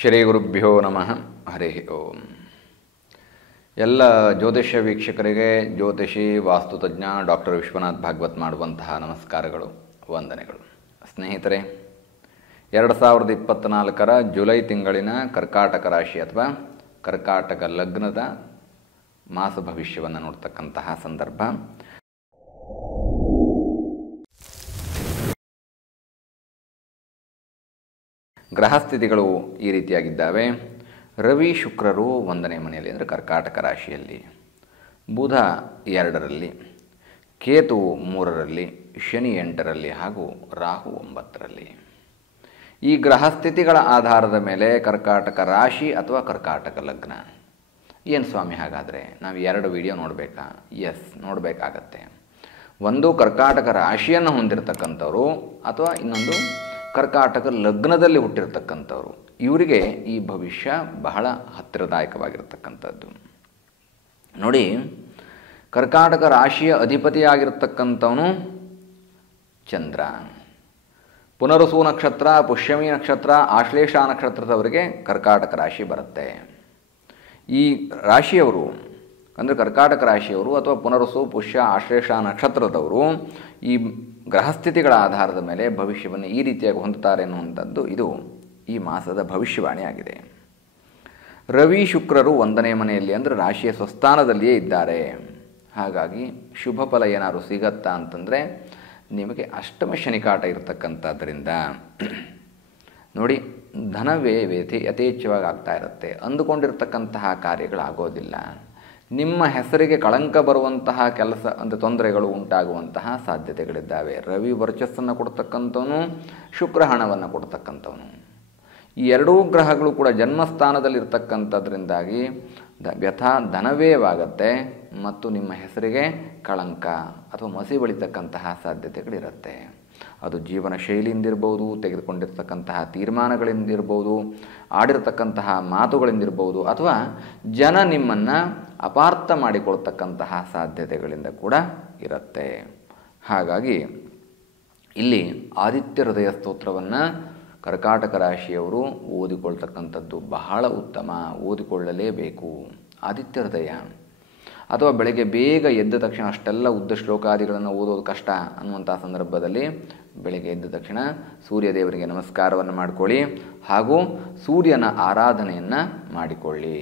ಶ್ರೀ ಗುರುಭ್ಯೋ ನಮಃ. ಹರಿ ಓಂ. ಎಲ್ಲ ಜ್ಯೋತಿಷ್ಯ ವೀಕ್ಷಕರಿಗೆ ಜ್ಯೋತಿಷಿ ವಾಸ್ತುತಜ್ಞ ಡಾಕ್ಟರ್ ವಿಶ್ವನಾಥ್ ಭಾಗವತ್ ಮಾಡುವಂತಹ ನಮಸ್ಕಾರಗಳು, ವಂದನೆಗಳು. ಸ್ನೇಹಿತರೆ, 2024 ಜುಲೈ ತಿಂಗಳಿನ ಕರ್ಕಾಟಕ ರಾಶಿ ಅಥವಾ ಕರ್ಕಾಟಕ ಲಗ್ನದ ಮಾಸ ಭವಿಷ್ಯವನ್ನು ನೋಡ್ತಕ್ಕಂತಹ ಸಂದರ್ಭ. ಗ್ರಹಸ್ಥಿತಿಗಳು ಈ ರೀತಿಯಾಗಿದ್ದಾವೆ. ರವಿ ಶುಕ್ರರು 1ನೇ ಮನೆಯಲ್ಲಿ ಅಂದರೆ ಕರ್ಕಾಟಕ ರಾಶಿಯಲ್ಲಿ, ಬುಧ 2ರಲ್ಲಿ, ಕೇತು 3ರಲ್ಲಿ, ಶನಿ 8ರಲ್ಲಿ ಹಾಗೂ ರಾಹು 9ರಲ್ಲಿ. ಈ ಗ್ರಹಸ್ಥಿತಿಗಳ ಆಧಾರದ ಮೇಲೆ ಕರ್ಕಾಟಕ ರಾಶಿ ಅಥವಾ ಕರ್ಕಾಟಕ ಲಗ್ನ. ಏನು ಸ್ವಾಮಿ, ಹಾಗಾದರೆ ನಾವು 2 ವಿಡಿಯೋ ನೋಡಬೇಕಾ? ಎಸ್, ನೋಡಬೇಕಾಗತ್ತೆ. ಒಂದು ಕರ್ಕಾಟಕ ರಾಶಿಯನ್ನು ಹೊಂದಿರತಕ್ಕಂಥವ್ರು ಅಥವಾ ಇನ್ನೊಂದು ಕರ್ಕಾಟಕ ಲಗ್ನದಲ್ಲಿ ಹುಟ್ಟಿರ್ತಕ್ಕಂಥವ್ರು. ಇವರಿಗೆ ಈ ಭವಿಷ್ಯ ಬಹಳ ಹತ್ತಿರದಾಯಕವಾಗಿರ್ತಕ್ಕಂಥದ್ದು. ನೋಡಿ, ಕರ್ಕಾಟಕ ರಾಶಿಯ ಅಧಿಪತಿಯಾಗಿರ್ತಕ್ಕಂಥವನು ಚಂದ್ರ. ಪುನರಸು ನಕ್ಷತ್ರ, ಪುಷ್ಯಮಿ ನಕ್ಷತ್ರ, ಆಶ್ಲೇಷ ನಕ್ಷತ್ರದವರಿಗೆ ಕರ್ಕಾಟಕ ರಾಶಿ ಬರುತ್ತೆ. ಈ ರಾಶಿಯವರು ಅಂದರೆ ಕರ್ಕಾಟಕ ರಾಶಿಯವರು ಅಥವಾ ಪುನರಸು, ಪುಷ್ಯ, ಆಶ್ಲೇಷ ನಕ್ಷತ್ರದವರು ಈ ಗ್ರಹಸ್ಥಿತಿಗಳ ಆಧಾರದ ಮೇಲೆ ಭವಿಷ್ಯವನ್ನು ಈ ರೀತಿಯಾಗಿ ಹೊಂದುತ್ತಾರೆ ಅನ್ನುವಂಥದ್ದು ಇದು ಈ ಮಾಸದ ಭವಿಷ್ಯವಾಣಿ ಆಗಿದೆ. ರವಿ ಶುಕ್ರರು 1ನೇ ಮನೆಯಲ್ಲಿ ಅಂದರೆ ರಾಶಿಯ ಸ್ವಸ್ಥಾನದಲ್ಲಿಯೇ ಇದ್ದಾರೆ. ಹಾಗಾಗಿ ಶುಭ ಫಲ ಏನಾದ್ರು ಸಿಗತ್ತಾ ಅಂತಂದರೆ ನಿಮಗೆ ಅಷ್ಟಮ ಶನಿಕಾಟ ಇರತಕ್ಕಂಥದ್ರಿಂದ ನೋಡಿ, ಧನವೇ ಯಥೇಚ್ಛವಾಗಿ ಆಗ್ತಾ ಇರುತ್ತೆ. ಅಂದುಕೊಂಡಿರ್ತಕ್ಕಂತಹ ಕಾರ್ಯಗಳಾಗೋದಿಲ್ಲ. ನಿಮ್ಮ ಹೆಸರಿಗೆ ಕಳಂಕ ಬರುವಂತಹ ಕೆಲಸ ಅಂದರೆ ತೊಂದರೆಗಳು ಉಂಟಾಗುವಂತಹ ಸಾಧ್ಯತೆಗಳಿದ್ದಾವೆ. ರವಿ ವರ್ಚಸ್ಸನ್ನು ಕೊಡ್ತಕ್ಕಂಥವನು, ಶುಕ್ರ ಹಣವನ್ನು ಕೊಡ್ತಕ್ಕಂಥವನು. ಈ ಎರಡೂ ಗ್ರಹಗಳು ಕೂಡ ಜನ್ಮಸ್ಥಾನದಲ್ಲಿರ್ತಕ್ಕಂಥದ್ರಿಂದಾಗಿ ಧನವ್ಯಯವಾಗತ್ತೆ ಮತ್ತು ನಿಮ್ಮ ಹೆಸರಿಗೆ ಕಳಂಕ ಅಥವಾ ಮಸಿ ಬಳಿತಕ್ಕಂತಹ ಸಾಧ್ಯತೆಗಳಿರುತ್ತೆ. ಅದು ಜೀವನ ಶೈಲಿಯಿಂದಿರ್ಬೋದು, ತೆಗೆದುಕೊಂಡಿರ್ತಕ್ಕಂತಹ ತೀರ್ಮಾನಗಳಿಂದಿರ್ಬೋದು, ಆಡಿರ್ತಕ್ಕಂತಹ ಮಾತುಗಳಿಂದಿರ್ಬೋದು, ಅಥವಾ ಜನ ನಿಮ್ಮನ್ನು ಅಪಾರ್ಥ ಮಾಡಿಕೊಳ್ತಕ್ಕಂತಹ ಸಾಧ್ಯತೆಗಳಿಂದ ಕೂಡ ಇರುತ್ತೆ. ಹಾಗಾಗಿ ಇಲ್ಲಿ ಆದಿತ್ಯ ಹೃದಯ ಸ್ತೋತ್ರವನ್ನು ಕರ್ಕಾಟಕ ರಾಶಿಯವರು ಓದಿಕೊಳ್ತಕ್ಕಂಥದ್ದು ಬಹಳ ಉತ್ತಮ. ಓದಿಕೊಳ್ಳಲೇಬೇಕು ಆದಿತ್ಯ ಹೃದಯ. ಅಥವಾ ಬೆಳಗ್ಗೆ ಬೇಗ ಎದ್ದ ತಕ್ಷಣ ಅಷ್ಟೆಲ್ಲ ಉದ್ದ ಶ್ಲೋಕಾದಿಗಳನ್ನು ಓದೋದು ಕಷ್ಟ ಅನ್ನುವಂಥ ಸಂದರ್ಭದಲ್ಲಿ ಬೆಳಗ್ಗೆ ಎದ್ದ ತಕ್ಷಣ ಸೂರ್ಯದೇವರಿಗೆ ನಮಸ್ಕಾರವನ್ನು ಮಾಡಿಕೊಳ್ಳಿ ಹಾಗೂ ಸೂರ್ಯನ ಆರಾಧನೆಯನ್ನು ಮಾಡಿಕೊಳ್ಳಿ.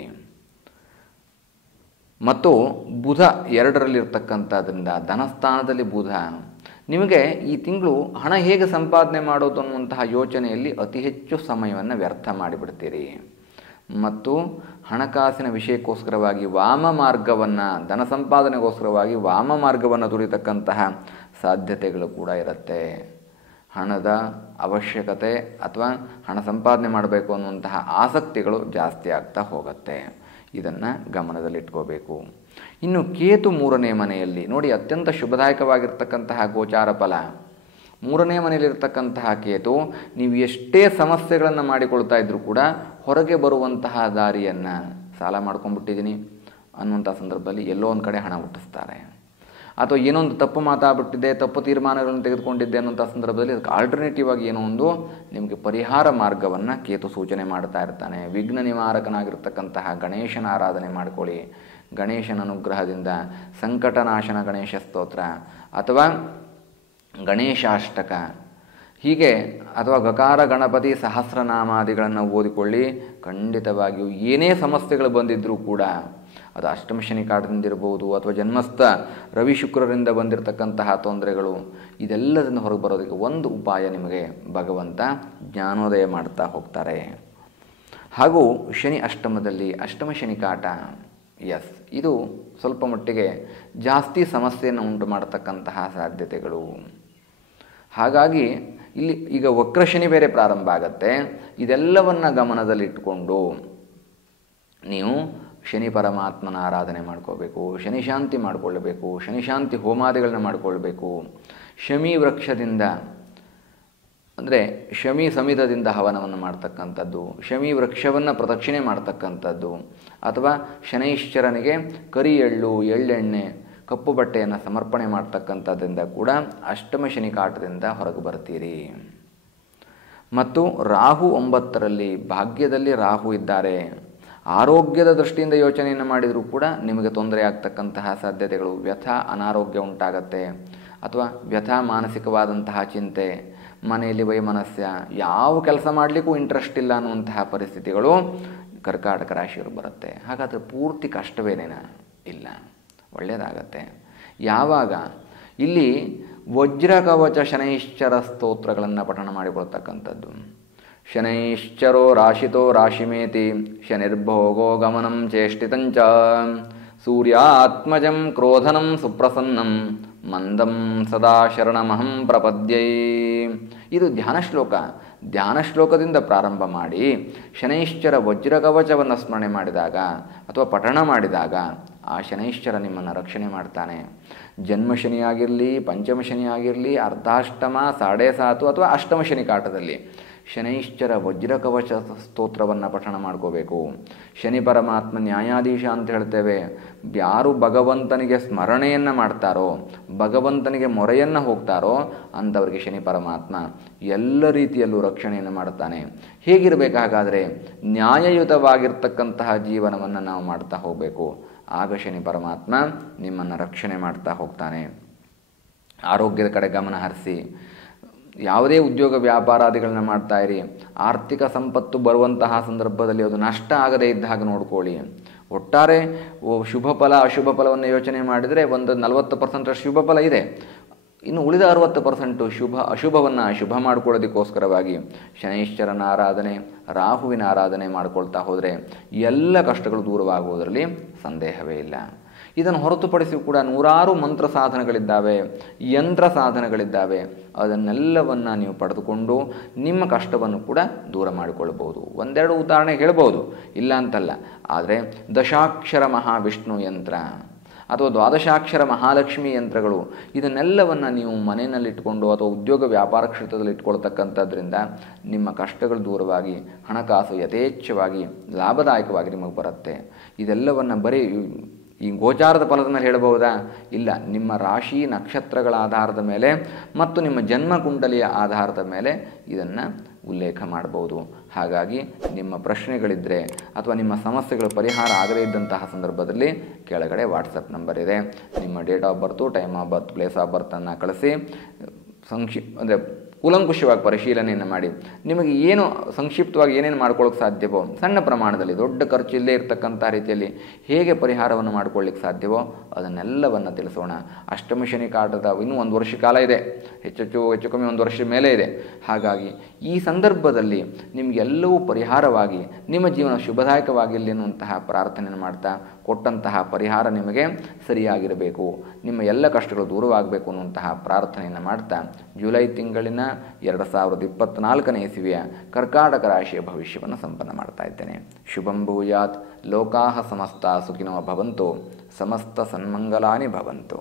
ಮತ್ತು ಬುಧ 2ರಲ್ಲಿರ್ತಕ್ಕಂಥದ್ರಿಂದ ಧನಸ್ಥಾನದಲ್ಲಿ ಬುಧ ನಿಮಗೆ ಈ ತಿಂಗಳು ಹಣ ಹೇಗೆ ಸಂಪಾದನೆ ಮಾಡೋದು ಅನ್ನುವಂತಹ ಯೋಚನೆಯಲ್ಲಿ ಅತಿ ಹೆಚ್ಚು ಸಮಯವನ್ನು ವ್ಯರ್ಥ ಮಾಡಿಬಿಡ್ತೀರಿ. ಮತ್ತು ಹಣಕಾಸಿನ ವಿಷಯಕ್ಕೋಸ್ಕರವಾಗಿ ವಾಮ ಮಾರ್ಗವನ್ನು, ಧನ ಸಂಪಾದನೆಗೋಸ್ಕರವಾಗಿ ವಾಮ ಮಾರ್ಗವನ್ನು ತುಳಿತಕ್ಕಂತಹ ಸಾಧ್ಯತೆಗಳು ಕೂಡ ಇರುತ್ತೆ. ಹಣದ ಅವಶ್ಯಕತೆ ಅಥವಾ ಹಣ ಸಂಪಾದನೆ ಮಾಡಬೇಕು ಅನ್ನುವಂತಹ ಆಸಕ್ತಿಗಳು ಜಾಸ್ತಿ ಆಗ್ತಾ ಹೋಗುತ್ತೆ. ಇದನ್ನು ಗಮನದಲ್ಲಿಟ್ಕೋಬೇಕು. ಇನ್ನು ಕೇತು 3ನೇ ಮನೆಯಲ್ಲಿ ನೋಡಿ, ಅತ್ಯಂತ ಶುಭದಾಯಕವಾಗಿರ್ತಕ್ಕಂತಹ ಗೋಚಾರ ಫಲ. 3ನೇ ಮನೆಯಲ್ಲಿರ್ತಕ್ಕಂತಹ ಕೇತು ನೀವು ಎಷ್ಟೇ ಸಮಸ್ಯೆಗಳನ್ನು ಮಾಡಿಕೊಳ್ತಾ ಇದ್ರೂ ಕೂಡ ಹೊರಗೆ ಬರುವಂತಹ ದಾರಿಯನ್ನು, ಸಾಲ ಮಾಡ್ಕೊಂಡ್ಬಿಟ್ಟಿದ್ದೀನಿ ಅನ್ನುವಂಥ ಸಂದರ್ಭದಲ್ಲಿ ಎಲ್ಲೋ ಒಂದು ಕಡೆ ಹಣ ಹುಟ್ಟಿಸ್ತಾರೆ. ಅಥವಾ ಏನೋ ಒಂದು ತಪ್ಪು ಮಾತಾಡ್ಬಿಟ್ಟಿದ್ದೆ, ತಪ್ಪು ತೀರ್ಮಾನಗಳನ್ನು ತೆಗೆದುಕೊಂಡಿದ್ದೆ ಅನ್ನುವಂಥ ಸಂದರ್ಭದಲ್ಲಿ ಅದಕ್ಕೆ ಆಲ್ಟರ್ನೇಟಿವ್ ಆಗಿ ಏನೋ ಒಂದು ನಿಮಗೆ ಪರಿಹಾರ ಮಾರ್ಗವನ್ನು ಕೇತು ಸೂಚನೆ ಮಾಡ್ತಾ ಇರ್ತಾನೆ. ವಿಘ್ನ ನಿವಾರಕನಾಗಿರ್ತಕ್ಕಂತಹ ಗಣೇಶನ ಆರಾಧನೆ ಮಾಡಿಕೊಳ್ಳಿ. ಗಣೇಶನ ಅನುಗ್ರಹದಿಂದ ಸಂಕಟನಾಶನ ಗಣೇಶ ಸ್ತೋತ್ರ ಅಥವಾ ಗಣೇಶಾಷ್ಟಕ ಹೀಗೆ ಅಥವಾ ಗಕಾರ ಗಣಪತಿ ಸಹಸ್ರನಾಮಾದಿಗಳನ್ನು ಓದಿಕೊಳ್ಳಿ. ಖಂಡಿತವಾಗಿಯೂ ಏನೇ ಸಮಸ್ಯೆಗಳು ಬಂದಿದ್ದರೂ ಕೂಡ ಅದು ಅಷ್ಟಮ ಶನಿಕಾಟದಿಂದಿರ್ಬೋದು ಅಥವಾ ಜನ್ಮಸ್ಥ ರವಿ ಶುಕ್ರರಿಂದ ಬಂದಿರತಕ್ಕಂತಹ ತೊಂದರೆಗಳು, ಇದೆಲ್ಲದಿಂದ ಹೊರಗೆ ಬರೋದಕ್ಕೆ ಒಂದು ಉಪಾಯ ನಿಮಗೆ ಭಗವಂತ ಜ್ಞಾನೋದಯ ಮಾಡ್ತಾ ಹೋಗ್ತಾರೆ. ಹಾಗೂ ಶನಿ ಅಷ್ಟಮದಲ್ಲಿ, ಅಷ್ಟಮ ಶನಿಕಾಟ, ಎಸ್, ಇದು ಸ್ವಲ್ಪ ಮಟ್ಟಿಗೆ ಜಾಸ್ತಿ ಸಮಸ್ಯೆಯನ್ನು ಉಂಟು ಮಾಡತಕ್ಕಂತಹ ಸಾಧ್ಯತೆಗಳು. ಹಾಗಾಗಿ ಇಲ್ಲಿ ಈಗ ವಕ್ರಶನಿ ಬೇರೆ ಪ್ರಾರಂಭ ಆಗತ್ತೆ. ಇದೆಲ್ಲವನ್ನು ಗಮನದಲ್ಲಿಟ್ಟುಕೊಂಡು ನೀವು ಶನಿ ಪರಮಾತ್ಮನ ಆರಾಧನೆ ಮಾಡ್ಕೋಬೇಕು, ಶನಿ ಶಾಂತಿ ಮಾಡಿಕೊಳ್ಳಬೇಕು, ಶನಿ ಶಾಂತಿ ಹೋಮಾದಿಗಳನ್ನ ಮಾಡಿಕೊಳ್ಬೇಕು. ಶಮಿ ವೃಕ್ಷದಿಂದ ಅಂದರೆ ಶಮಿ ಸಮಿಧದಿಂದ ಹವನವನ್ನು ಮಾಡ್ತಕ್ಕಂಥದ್ದು, ಶಮಿ ವೃಕ್ಷವನ್ನು ಪ್ರದಕ್ಷಿಣೆ ಮಾಡ್ತಕ್ಕಂಥದ್ದು, ಅಥವಾ ಶನೈಶ್ಚರನಿಗೆ ಕರಿ ಎಳ್ಳು, ಎಳ್ಳೆಣ್ಣೆ, ಕಪ್ಪು ಬಟ್ಟೆಯನ್ನು ಸಮರ್ಪಣೆ ಮಾಡ್ತಕ್ಕಂಥದ್ರಿಂದ ಕೂಡ ಅಷ್ಟಮ ಶನಿಕಾಟದಿಂದ ಹೊರಗೆ ಬರ್ತೀರಿ. ಮತ್ತು ರಾಹು 9ರಲ್ಲಿ, ಭಾಗ್ಯದಲ್ಲಿ ರಾಹು ಇದ್ದಾರೆ. ಆರೋಗ್ಯದ ದೃಷ್ಟಿಯಿಂದ ಯೋಚನೆಯನ್ನು ಮಾಡಿದರೂ ಕೂಡ ನಿಮಗೆ ತೊಂದರೆ ಆಗ್ತಕ್ಕಂತಹ ಸಾಧ್ಯತೆಗಳು, ವ್ಯಥ ಅನಾರೋಗ್ಯ ಉಂಟಾಗತ್ತೆ, ಅಥವಾ ವ್ಯಥ ಮಾನಸಿಕವಾದಂತಹ ಚಿಂತೆ, ಮನೆಯಲ್ಲಿ ವೈಮನಸ್ಯ, ಯಾವ ಕೆಲಸ ಮಾಡಲಿಕ್ಕೂ ಇಂಟ್ರೆಸ್ಟ್ ಇಲ್ಲ ಅನ್ನುವಂತಹ ಪರಿಸ್ಥಿತಿಗಳು ಕರ್ಕಾಟಕ ರಾಶಿಯವರು ಬರುತ್ತೆ. ಹಾಗಾದರೆ ಪೂರ್ತಿ ಕಷ್ಟವೇನೇನ? ಇಲ್ಲ, ಒಳ್ಳೆಯದಾಗತ್ತೆ. ಯಾವಾಗ ಇಲ್ಲಿ ವಜ್ರಕವಚ ಶನೈಶ್ಚರ ಸ್ತೋತ್ರಗಳನ್ನು ಪಠಣ ಮಾಡಿಕೊಳ್ತಕ್ಕಂಥದ್ದು. ಶನೈಶ್ಚರೋ ರಾಶಿತೋ ರಾಶಿಮೇತಿ ಶನಿರ್ಭೋಗೋ ಗಮನಂ ಚೇಷ್ಟಿತಂಚ ಸೂರ್ಯಾತ್ಮಜಂ ಕ್ರೋಧನಂ ಸುಪ್ರಸನ್ನಂ ಮಂದಂ ಸದಾ ಶರಣಮಹಂ ಪ್ರಪದ್ಯೈ. ಇದು ಧ್ಯಾನ ಶ್ಲೋಕ. ಧ್ಯಾನ ಶ್ಲೋಕದಿಂದ ಪ್ರಾರಂಭ ಮಾಡಿ ಶನೈಶ್ಚರ ವಜ್ರಕವಚವನ್ನು ಸ್ಮರಣೆ ಮಾಡಿದಾಗ ಅಥವಾ ಪಠಣ ಮಾಡಿದಾಗ ಆ ಶನೈಶ್ಚರ ನಿಮ್ಮನ್ನು ರಕ್ಷಣೆ ಮಾಡ್ತಾನೆ. ಜನ್ಮ ಶನಿಯಾಗಿರಲಿ, ಪಂಚಮ ಶನಿಯಾಗಿರಲಿ, ಅರ್ಧಾಷ್ಟಮ, 7.5 ಅಥವಾ ಅಷ್ಟಮ ಶನಿ ಕಾಟದಲ್ಲಿ ಶನೈಶ್ಚರ ವಜ್ರಕವಚ ಸ್ತೋತ್ರವನ್ನು ಪಠಣ ಮಾಡ್ಕೋಬೇಕು. ಶನಿ ಪರಮಾತ್ಮ ನ್ಯಾಯಾಧೀಶ ಅಂತ ಹೇಳ್ತೇವೆ. ಯಾರು ಭಗವಂತನಿಗೆ ಸ್ಮರಣೆಯನ್ನು ಮಾಡ್ತಾರೋ, ಭಗವಂತನಿಗೆ ಮೊರೆಯನ್ನು ಹೋಗ್ತಾರೋ ಅಂಥವರಿಗೆ ಶನಿ ಪರಮಾತ್ಮ ಎಲ್ಲ ರೀತಿಯಲ್ಲೂ ರಕ್ಷಣೆಯನ್ನು ಮಾಡುತ್ತಾನೆ. ಹೇಗಿರಬೇಕಾಗಾದರೆ ನ್ಯಾಯಯುತವಾಗಿರ್ತಕ್ಕಂತಹ ಜೀವನವನ್ನು ನಾವು ಮಾಡ್ತಾ ಹೋಗಬೇಕು. ಆಗ ಶನಿ ಪರಮಾತ್ಮ ನಿಮ್ಮನ್ನು ರಕ್ಷಣೆ ಮಾಡ್ತಾ ಹೋಗ್ತಾನೆ. ಆರೋಗ್ಯದ ಕಡೆ ಗಮನ ಹರಿಸಿ. ಯಾವುದೇ ಉದ್ಯೋಗ ವ್ಯಾಪಾರಾದಿಗಳನ್ನ ಮಾಡ್ತಾ ಇರಿ, ಆರ್ಥಿಕ ಸಂಪತ್ತು ಬರುವಂತಹ ಸಂದರ್ಭದಲ್ಲಿ ಅದು ನಷ್ಟ ಆಗದೇ ಇದ್ದ ಹಾಗೆ ನೋಡ್ಕೊಳ್ಳಿ. ಒಟ್ಟಾರೆ ಶುಭ ಫಲ ಅಶುಭ ಫಲವನ್ನು ಯೋಚನೆ ಮಾಡಿದರೆ ಒಂದು 40% ಶುಭ ಫಲ ಇದೆ, ಇನ್ನು ಉಳಿದ 60% ಅಶುಭವನ್ನು ಶುಭ ಮಾಡ್ಕೊಳ್ಳೋದಕ್ಕೋಸ್ಕರವಾಗಿ ಶನೈಶ್ಚರನ ಆರಾಧನೆ, ರಾಹುವಿನ ಆರಾಧನೆ ಮಾಡ್ಕೊಳ್ತಾ ಹೋದರೆ ಎಲ್ಲ ಕಷ್ಟಗಳು ದೂರವಾಗುವುದರಲ್ಲಿ ಸಂದೇಹವೇ ಇಲ್ಲ. ಇದನ್ನು ಹೊರತುಪಡಿಸಿ ಕೂಡ ನೂರಾರು ಮಂತ್ರ ಸಾಧನಗಳಿದ್ದಾವೆ, ಯಂತ್ರ ಸಾಧನಗಳಿದ್ದಾವೆ. ಅದನ್ನೆಲ್ಲವನ್ನು ನೀವು ಪಡೆದುಕೊಂಡು ನಿಮ್ಮ ಕಷ್ಟವನ್ನು ಕೂಡ ದೂರ ಮಾಡಿಕೊಳ್ಳಬಹುದು. ಒಂದೆರಡು ಉದಾಹರಣೆ ಹೇಳ್ಬೋದು, ಇಲ್ಲ ಅಂತಲ್ಲ. ಆದರೆ ದಶಾಕ್ಷರ ಮಹಾವಿಷ್ಣು ಯಂತ್ರ ಅಥವಾ ದ್ವಾದಶಾಕ್ಷರ ಮಹಾಲಕ್ಷ್ಮಿ ಯಂತ್ರಗಳು, ಇದನ್ನೆಲ್ಲವನ್ನು ನೀವು ಮನೆಯಲ್ಲಿಟ್ಟುಕೊಂಡು ಅಥವಾ ಉದ್ಯೋಗ ವ್ಯಾಪಾರ ಕ್ಷೇತ್ರದಲ್ಲಿ ಇಟ್ಕೊಳ್ತಕ್ಕಂಥದ್ರಿಂದ ನಿಮ್ಮ ಕಷ್ಟಗಳು ದೂರವಾಗಿ ಹಣಕಾಸು ಯಥೇಚ್ಛವಾಗಿ ಲಾಭದಾಯಕವಾಗಿ ನಿಮಗೆ ಬರುತ್ತೆ. ಇದೆಲ್ಲವನ್ನು ಬರೀ ಈ ಗೋಚಾರದ ಫಲದ ಮೇಲೆ ಹೇಳಬಹುದಾ? ಇಲ್ಲ. ನಿಮ್ಮ ರಾಶಿ ನಕ್ಷತ್ರಗಳ ಆಧಾರದ ಮೇಲೆ ಮತ್ತು ನಿಮ್ಮ ಜನ್ಮ ಕುಂಡಲಿಯ ಆಧಾರದ ಮೇಲೆ ಇದನ್ನು ಉಲ್ಲೇಖ ಮಾಡಬಹುದು. ಹಾಗಾಗಿ ನಿಮ್ಮ ಪ್ರಶ್ನೆಗಳಿದ್ದರೆ ಅಥವಾ ನಿಮ್ಮ ಸಮಸ್ಯೆಗಳು ಪರಿಹಾರ ಆಗದೇ ಇದ್ದಂತಹ ಸಂದರ್ಭದಲ್ಲಿ ಕೆಳಗಡೆ ವಾಟ್ಸಪ್ ನಂಬರ್ ಇದೆ. ನಿಮ್ಮ date of birth, time of birth, place of ಬರ್ತನ್ನು ಕಳಿಸಿ ಅಂದರೆ ಕೂಲಂಕುಷವಾಗಿ ಪರಿಶೀಲನೆಯನ್ನು ಮಾಡಿ ನಿಮಗೆ ಏನು ಸಂಕ್ಷಿಪ್ತವಾಗಿ ಏನೇನು ಮಾಡ್ಕೊಳ್ಳೋಕೆ ಸಾಧ್ಯವೋ, ಸಣ್ಣ ಪ್ರಮಾಣದಲ್ಲಿ ದೊಡ್ಡ ಖರ್ಚಿಲ್ಲದೆ ಇರತಕ್ಕಂಥ ರೀತಿಯಲ್ಲಿ ಹೇಗೆ ಪರಿಹಾರವನ್ನು ಮಾಡ್ಕೊಳ್ಳಿಕ್ಕೆ ಸಾಧ್ಯವೋ ಅದನ್ನೆಲ್ಲವನ್ನು ತಿಳಿಸೋಣ. ಅಷ್ಟಮ ಶನಿ ಕಾಟದ ಇನ್ನೂ 1 ವರ್ಷ ಕಾಲ ಇದೆ, ಹೆಚ್ಚು ಕಮ್ಮಿ 1 ವರ್ಷದ ಮೇಲೆ ಇದೆ. ಹಾಗಾಗಿ ಈ ಸಂದರ್ಭದಲ್ಲಿ ನಿಮಗೆಲ್ಲವೂ ಪರಿಹಾರವಾಗಿ ನಿಮ್ಮ ಜೀವನ ಶುಭದಾಯಕವಾಗಿರಲಿ ಅನ್ನುವಂತಹ ಪ್ರಾರ್ಥನೆಯನ್ನು ಮಾಡ್ತಾ, ಕೊಟ್ಟಂತಹ ಪರಿಹಾರ ನಿಮಗೆ ಸರಿಯಾಗಿರಬೇಕು, ನಿಮ್ಮ ಎಲ್ಲ ಕಷ್ಟಗಳು ದೂರವಾಗಬೇಕು ಅನ್ನುವಂತಹ ಪ್ರಾರ್ಥನೆಯನ್ನು ಮಾಡ್ತಾ ಜುಲೈ ತಿಂಗಳಿನ 2024ನೇ ಇಸವಿಯ ಕರ್ಕಾಟಕ ರಾಶಿಯ ಭವಿಷ್ಯವನ್ನು ಸಂಪನ್ನ ಮಾಡ್ತಾ ಇದ್ದೇನೆ. ಶುಭಂ ಭೂಯಾತ್. ಲೋಕಾಹ ಸಮಸ್ತ ಸುಖಿನೋ ಭವಂತು. ಸಮಸ್ತ ಸನ್ಮಂಗಲಾನಿ ಭವಂತು.